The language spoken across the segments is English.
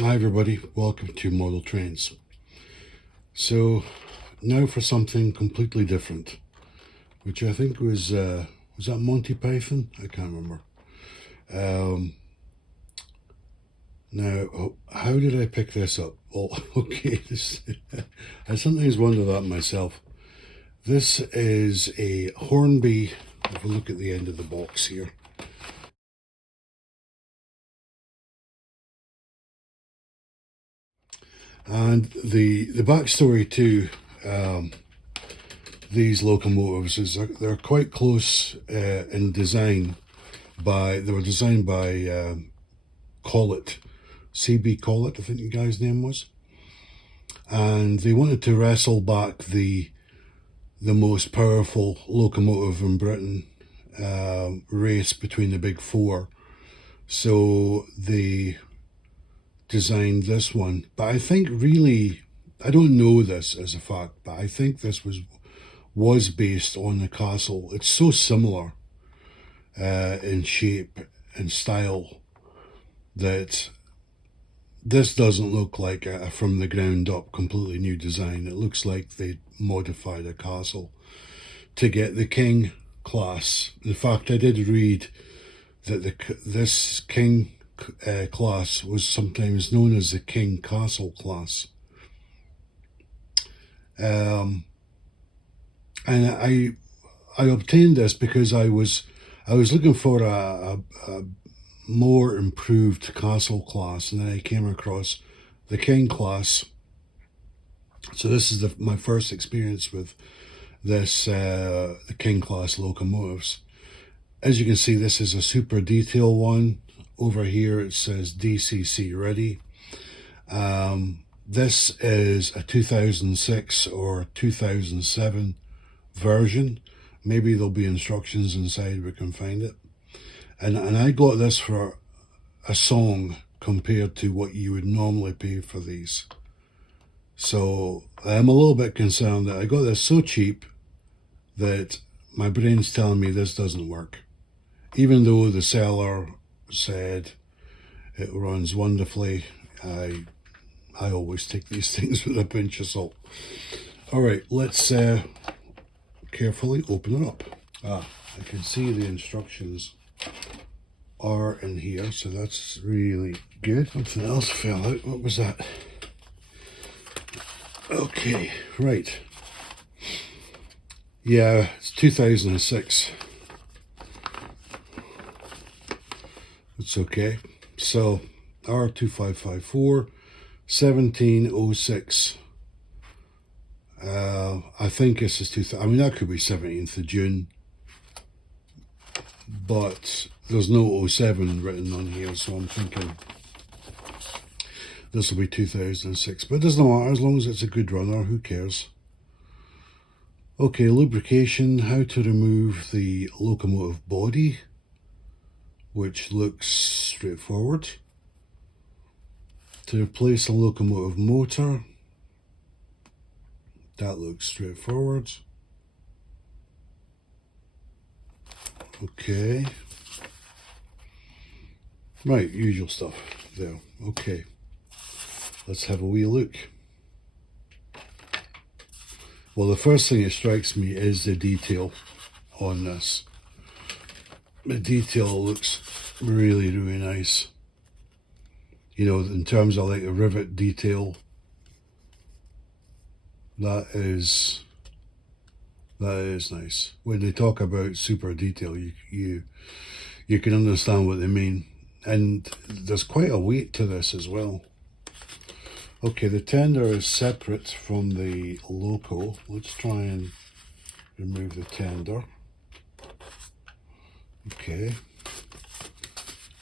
Hi everybody, welcome to Model Trains. So now for something completely different, which I think was that Monty Python? I can't remember. Now, how did I pick this up? Well, okay, I sometimes wonder that myself. This is a Hornby. Have a look at the end of the box here. And the backstory to these locomotives is they're quite close in design. They were designed by Collett, CB Collett, I think the guy's name was, and they wanted to wrestle back the most powerful locomotive in Britain race between the big four. So they designed this one, but I think really, I don't know this as a fact, but I think this was based on the castle. It's so similar in shape and style that this doesn't look like a from the ground up completely new design. It looks like they modified a castle to get the King Class. In fact, I did read that this King Class was sometimes known as the King Castle Class. And I obtained this because I was looking for a more improved castle class, and then I came across the King Class. So this is my first experience with this the King Class locomotives. As you can see, this is a super detail one. Over here it says DCC ready. This is a 2006 or 2007 version. Maybe there'll be instructions inside, we can find it. And I got this for a song compared to what you would normally pay for these. So I'm a little bit concerned that I got this so cheap that my brain's telling me this doesn't work. Even though the seller said it runs wonderfully, I always take these things with a pinch of salt. All right, let's carefully open it up. I can see the instructions are in here, so that's really good. Something else fell out. What was that? Okay, right. Yeah, it's 2006. It's okay. So R2554 1706. I think this is 2000. I mean, that could be 17th of June, but there's no 07 written on here, so I'm thinking this will be 2006. But it doesn't matter, as long as it's a good runner, who cares? Okay, lubrication, how to remove the locomotive body, which looks straightforward. To replace a locomotive motor, that looks straightforward. Okay. Right, usual stuff there. Okay. Let's have a wee look. Well, the first thing that strikes me is the detail on this. The detail looks really, really nice. You know, in terms of like a rivet detail, that is nice. When they talk about super detail, you can understand what they mean. And there's quite a weight to this as well. Okay, the tender is separate from the loco. Let's try and remove the tender. Okay.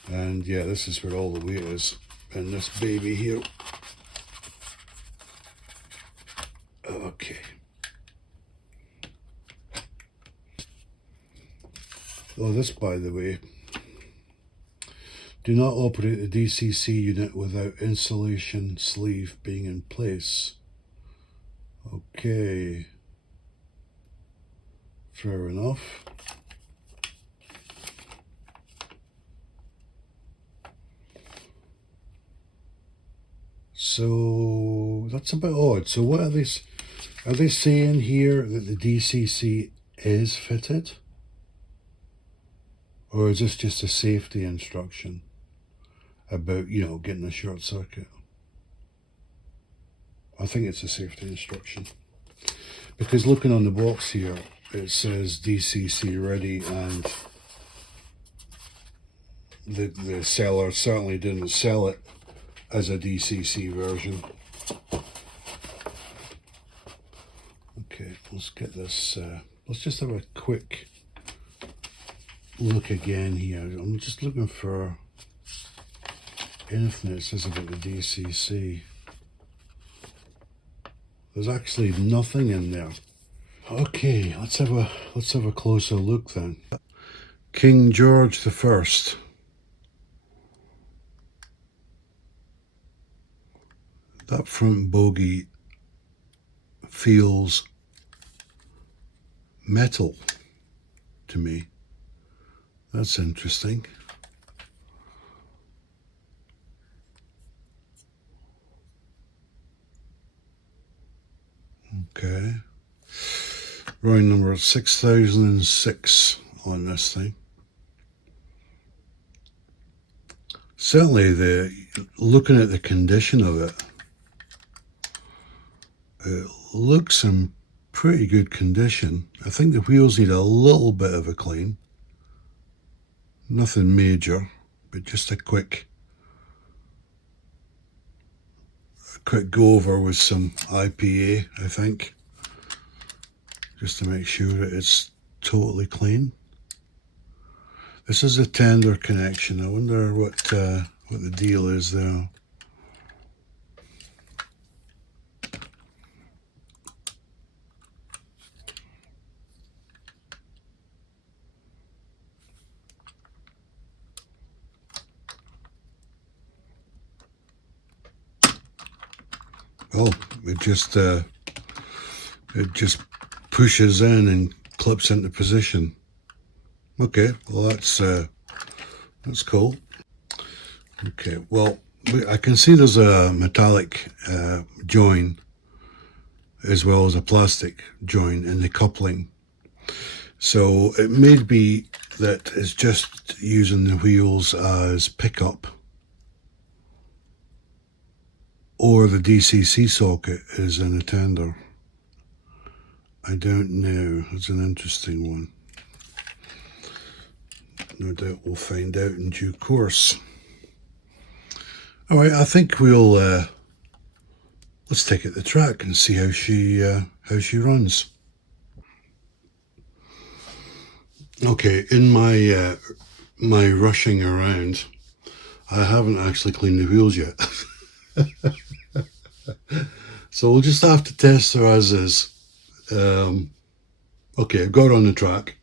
And yeah, this is where all the weight is in this baby here. Okay. Oh, this, by the way, do not operate the DCC unit without insulation sleeve being in place. Okay. Fair enough. So that's a bit odd. So what are they saying here that the DCC is fitted? Or is this just a safety instruction about, you know, getting a short circuit? I think it's a safety instruction. Because looking on the box here, it says DCC ready, and the seller certainly didn't sell it as a DCC version. Okay, let's get this, let's just have a quick look again here. I'm just looking for anything that says about the DCC. There's actually nothing in there. Okay, let's have a closer look then. King George the First. That front bogie feels metal to me. That's interesting. Okay. Drawing number 6006 on this thing. Certainly, looking at the condition of it, it looks in pretty good condition. I think the wheels need a little bit of a clean. Nothing major, but just a quick go over with some IPA, I think, just to make sure that it's totally clean. This is a tender connection. I wonder what the deal is there. Oh, it just pushes in and clips into position. Okay, well that's cool. Okay, well I can see there's a metallic join as well as a plastic join in the coupling. So it may be that it's just using the wheels as pickup, or the DCC socket is in a tender. I don't know. It's an interesting one. No doubt we'll find out in due course. All right, I think we'll let's take it to the track and see how she runs. Okay, in my my rushing around, I haven't actually cleaned the wheels yet. So we'll just have to test her as is. Okay, I've got her on the track.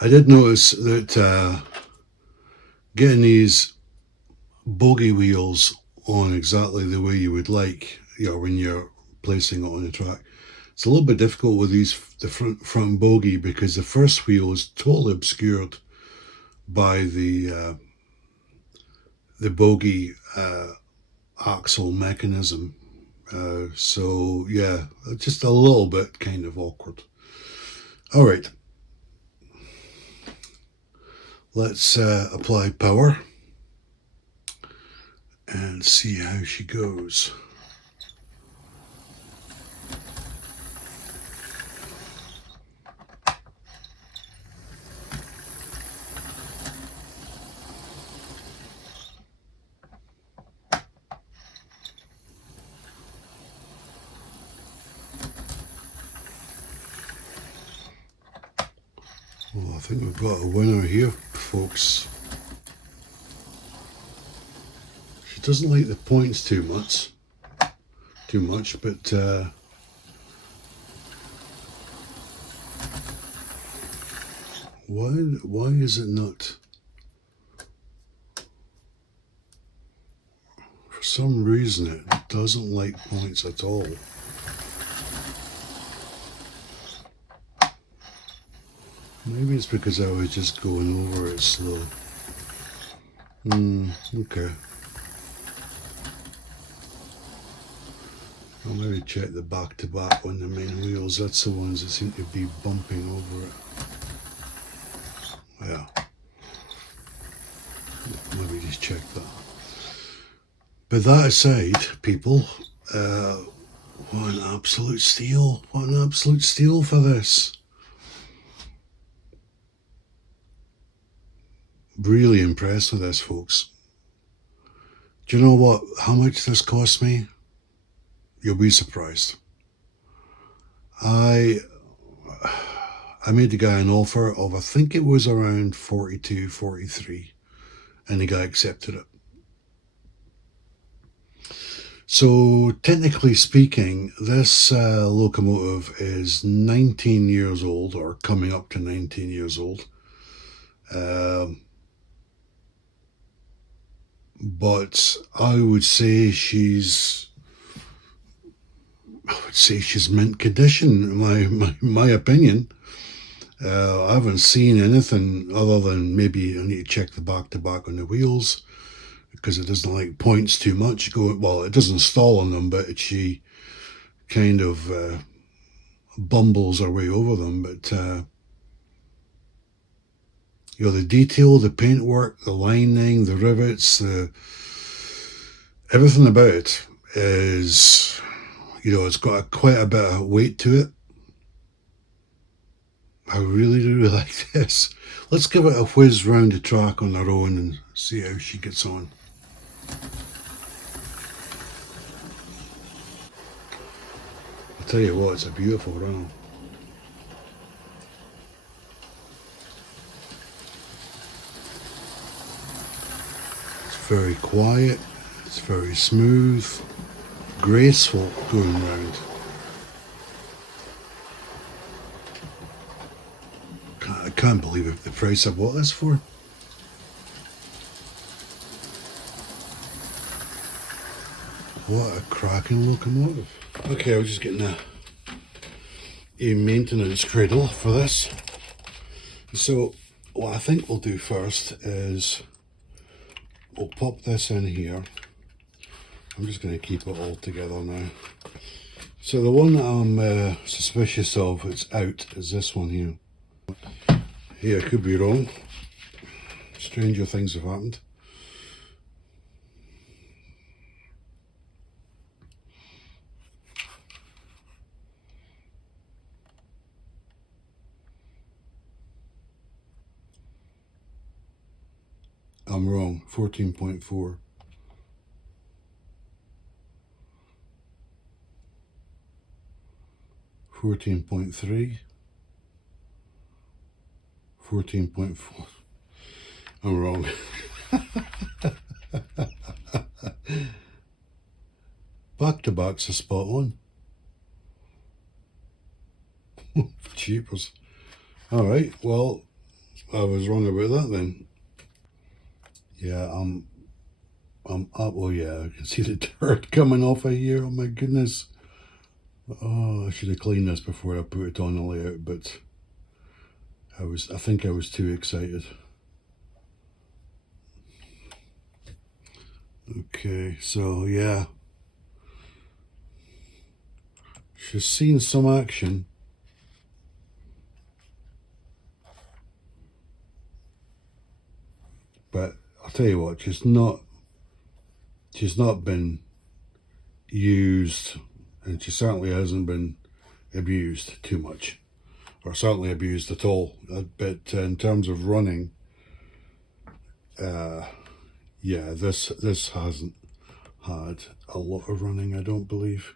I did notice that getting these bogie wheels on exactly the way you would like, you know, when you're placing it on the track, it's a little bit difficult with the front bogie, because the first wheel is totally obscured by the bogie axle mechanism. So yeah, just a little bit kind of awkward. All right, let's apply power and see how she goes. Well, I think we've got a winner here, folks. She doesn't like the points too much, but why is it not? For some reason, it doesn't like points at all. Maybe it's because I was just going over it slow. Okay. I'll maybe check the back to back on the main wheels. That's the ones that seem to be bumping over it. Yeah. Maybe just check that. But that aside, people, what an absolute steal. What an absolute steal for this. Really impressed with this, folks. Do you know what? How much this cost me? You'll be surprised. I made the guy an offer of, I think it was around 42, 43, and the guy accepted it. So technically speaking, this locomotive is 19 years old, or coming up to 19 years old. But I would say she's mint condition, in my opinion. I haven't seen anything other than maybe I need to check the back to back on the wheels, because it doesn't like points too much. Well, it doesn't stall on them, but she kind of bumbles her way over them. But you know, the detail, the paintwork, the lining, the rivets, everything about it is, you know, it's got quite a bit of weight to it. I really do like this. Let's give it a whiz round the track on our own and see how she gets on. I'll tell you what, it's a beautiful run. It's very quiet, it's very smooth, graceful going round. I can't believe the price I bought this for. What a cracking locomotive. Okay, I was just getting a maintenance cradle for this. So what I think we'll do first is we'll pop this in here. I'm just going to keep it all together now. So the one that I'm suspicious of it's out is this one here. Yeah, I could be wrong. Stranger things have happened. I'm wrong. 14.4. 14.3. 14.4. I'm wrong. Back to back's a spot on. Cheapers. Alright, well, I was wrong about that then. Yeah, I'm up. Oh yeah, I can see the dirt coming off of here. Oh my goodness. Oh, I should have cleaned this before I put it on the layout, but I think I was too excited. Okay, so yeah. She's seen some action. But I'll tell you what, she's not been used, and she certainly hasn't been abused too much, or certainly abused at all. But in terms of running, yeah, this hasn't had a lot of running, I don't believe.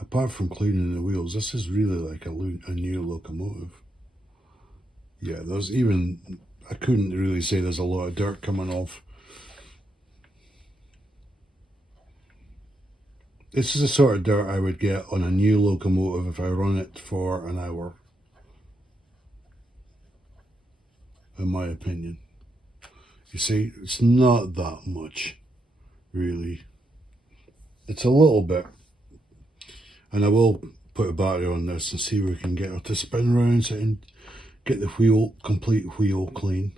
Apart from cleaning the wheels, this is really like a new locomotive. Yeah, I couldn't really say there's a lot of dirt coming off. This is the sort of dirt I would get on a new locomotive if I run it for an hour, in my opinion. You see, it's not that much, really. It's a little bit. And I will put a battery on this and see if we can get her to spin round so and get the complete wheel clean.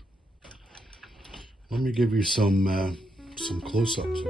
Let me give you some close-ups.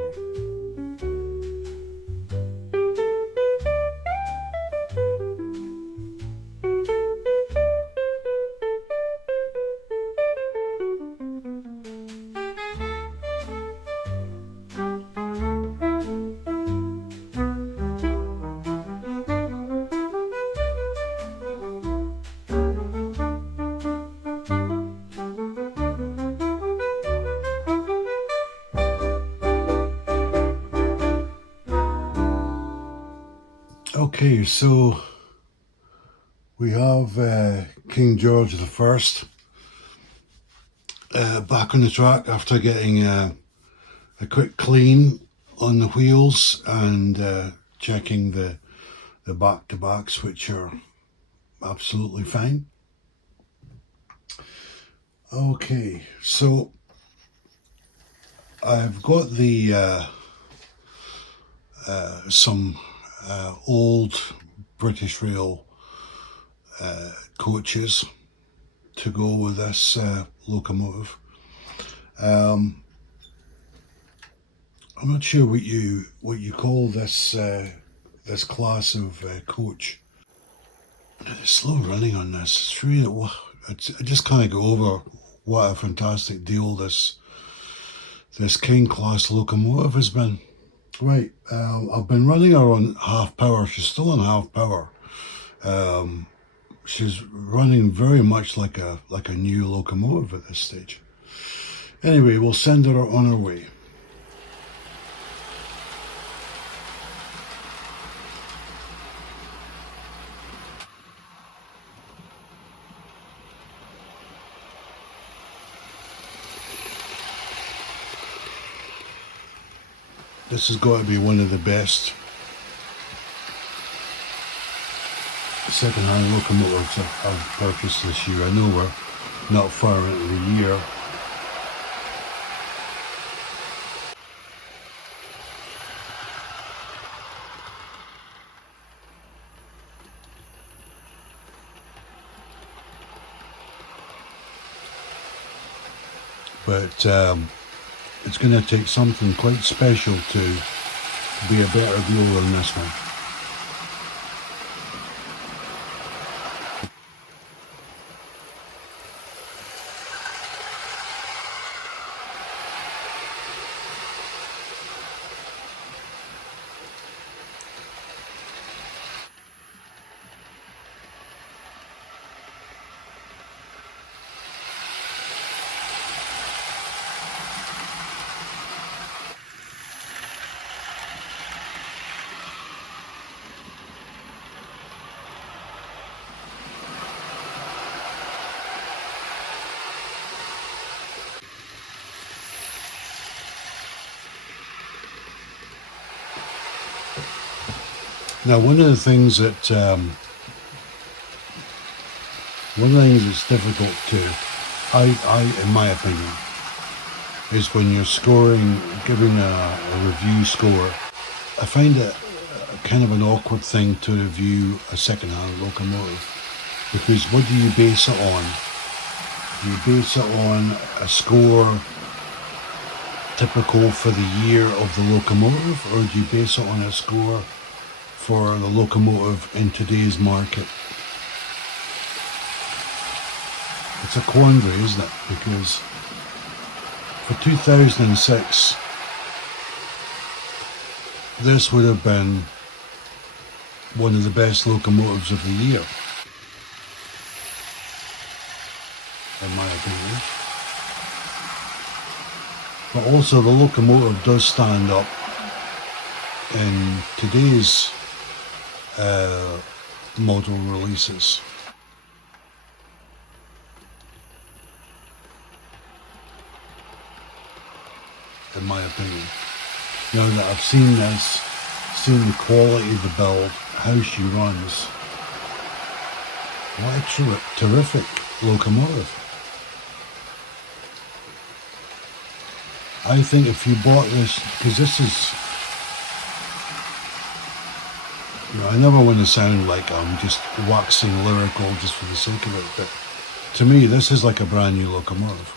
Okay, so we have King George the First back on the track after getting a quick clean on the wheels and checking the back-to-backs, which are absolutely fine. Okay, so I've got the some old British Rail coaches to go with this locomotive. I'm not sure what you call this this class of coach. It's slow running on this. It's really, I just can't go over what a fantastic deal this King Class locomotive has been. Right, I've been running her on half power. She's still on half power. She's running very much like a new locomotive at this stage. Anyway, we'll send her on her way. This has got to be one of the best second-hand locomotives I've purchased this year. I know we're not far into the year. But it's going to take something quite special to be a better deal than this one. Now, one of the things that's difficult to, in my opinion, is when you're scoring, giving a review score. I find it kind of an awkward thing to review a second-hand locomotive, because what do you base it on? Do you base it on a score typical for the year of the locomotive, or do you base it on a score for the locomotive in today's market? It's a quandary, isn't it? Because for 2006, this would have been one of the best locomotives of the year, in my opinion. But also the locomotive does stand up in today's model releases. In my opinion. Now that I've seen this, seen the quality of the build, how she runs, what a terrific locomotive. I think if you bought this, because this is, I never want to sound like I'm just waxing lyrical just for the sake of it, but to me this is like a brand new locomotive.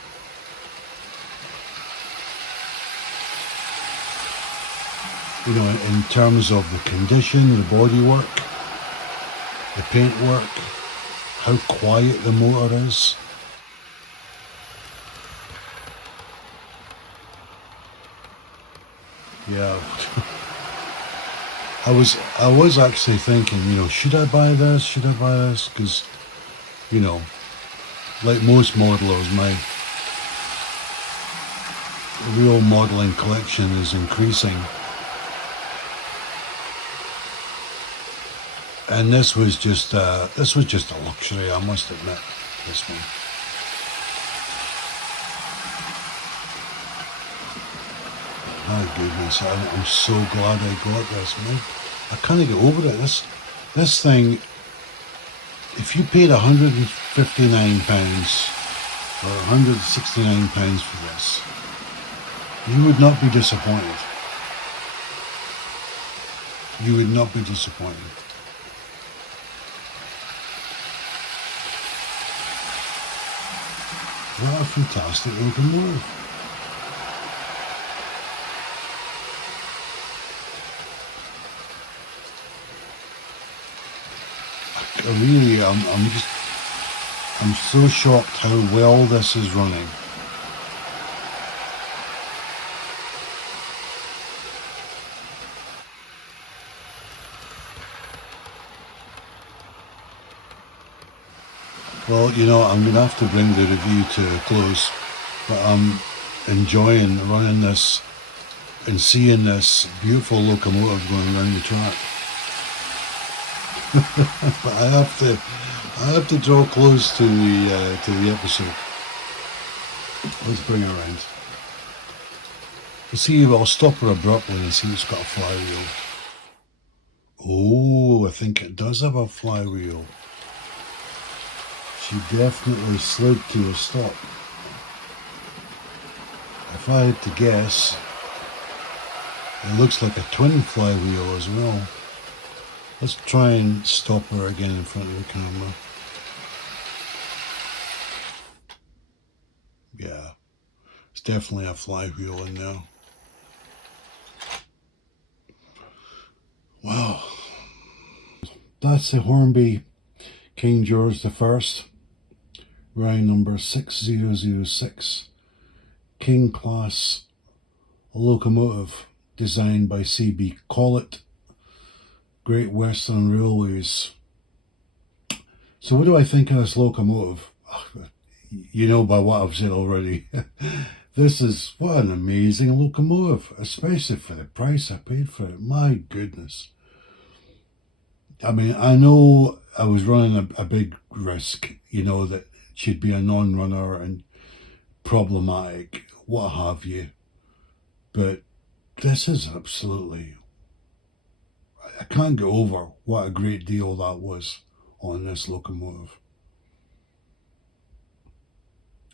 you know, in terms of the condition, the bodywork, the paintwork, how quiet the motor is. Yeah. I was actually thinking, you know, should I buy this? Should I buy this? Because, you know, like most modelers, my real modeling collection is increasing. And this was just a luxury, I must admit, this one. My goodness, I'm so glad I got this, man. I can't get over it. This thing, if you paid £159 or £169 for this, you would not be disappointed. You would not be disappointed. What a fantastic locomotive. I'm so shocked how well this is running. Well, you know, I'm going to have to bring the review to a close, but I'm enjoying running this and seeing this beautiful locomotive going around the track. But I have to draw close to the episode. Let's bring her around. You see, I'll stop her abruptly and see it's got a flywheel. Oh, I think it does have a flywheel. She definitely slid to a stop. If I had to guess, it looks like a twin flywheel as well. Let's try and stop her again in front of the camera. Yeah, it's definitely a flywheel in there. Wow. That's the Hornby King George I, round number 6006, King Class locomotive designed by C.B. Collett, Great Western Railways. So what do I think of this locomotive? You know by what I've said already. This is, what an amazing locomotive, especially for the price I paid for it. My goodness. I mean, I know I was running a big risk, you know, that she'd be a non-runner and problematic, what have you. But this is absolutely, I can't get over what a great deal that was on this locomotive.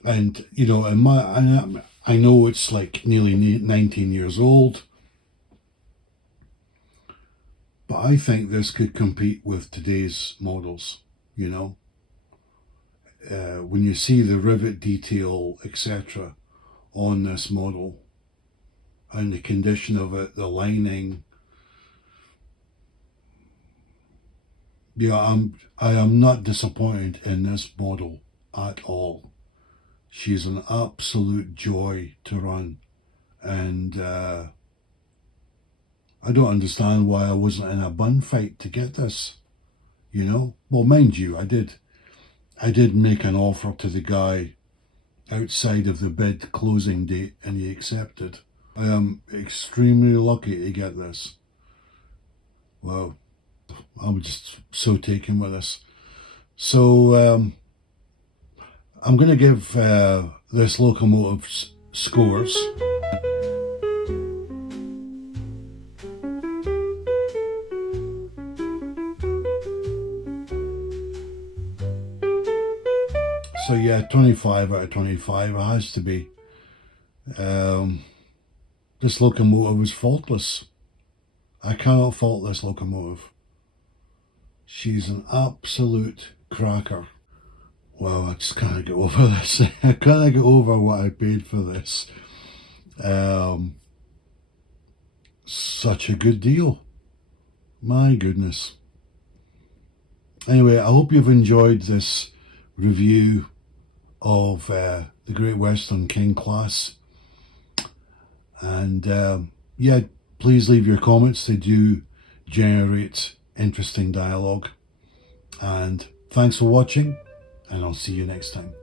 And, you know, I know it's like nearly 19 years old, but I think this could compete with today's models, you know. When you see the rivet detail, etc., on this model, and the condition of it, the lining, yeah, I am not disappointed in this model at all. She's an absolute joy to run, and I don't understand why I wasn't in a bun fight to get this, you know. Well, mind you, I did make an offer to the guy outside of the bid closing date, and he accepted. I am extremely lucky to get this. Wow, I'm just so taken with this. So I'm going to give this locomotive scores. So yeah, 25 out of 25, it has to be. This locomotive was faultless. I cannot fault this locomotive. She's an absolute cracker. Wow, I just can't get over this. I can't get over what I paid for this. So Such a good deal. My goodness. Anyway, I hope you've enjoyed this review of the Great Western King Class. And yeah, please leave your comments. They do generate interesting dialogue. And thanks for watching, and I'll see you next time.